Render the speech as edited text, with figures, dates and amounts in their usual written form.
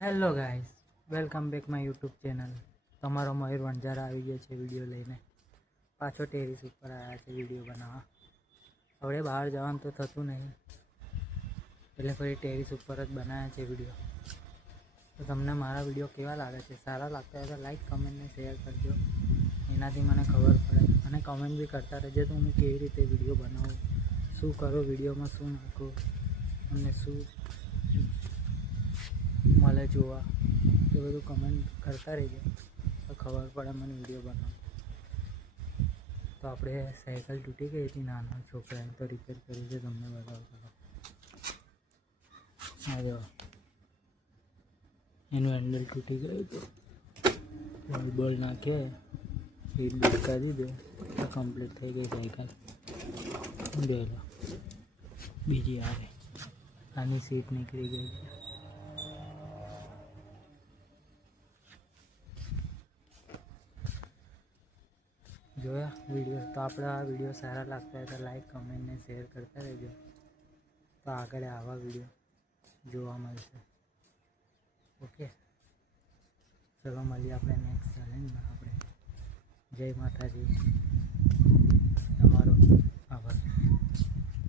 Hello guys, welcome back my YouTube channel. તમારો મયુર વણઝારા આવી ગયો છે વિડીયો લઈને. પાછો ટેરિસ ઉપર આવ્યા છે વિડીયો બનાવવા. હવે બહાર જવાનું તો થતું નહીં એટલે ફરી ટેરિસ ઉપર જ બનાવ્યા છે વિડીયો. તો તમને મારા વિડીયો કેવા લાગે છે? સારા લાગતા હોય તો લાઈક, કમેન્ટ ને શેર કરજો. એનાથી મને ખબર પડે અને કમેન્ટ બી કરતા રહેજો તો હું કેવી રીતે વિડીયો બનાવું, શું કરું વિડીયોમાં, શું નાખું, અને શું મળે જોવા, એ બધું કમેન્ટ કરતા રહેજો તો ખબર પડે મને વિડીયો બનાવો. તો આપણે સાયકલ તૂટી ગઈ હતી નાના છોકરાએ, તો રિપેર કરી છે, તમને બતાવતો. હા જો એનું હેન્ડલ તૂટી ગયું હતું, બોલ નાખે સીટ બેલ્ટ કરી દે તો કમ્પ્લીટ થઈ ગઈ સાયકલ. બે લો બીજી આવે, આની સીટ નીકળી ગઈ છે. જોયા વિડીયો? તો આપણે આ વિડીયો સારા લાગતા હોય તો લાઈક, કમેન્ટ ને શેર કરતા રહેજો તો આગળ આવા વિડીયો જોવા મળશે. ઓકે, ચલો મળીએ આપણે નેક્સ્ટ ચેલેન્જમાં. આપણે જય માતાજી, તમારો આભાર.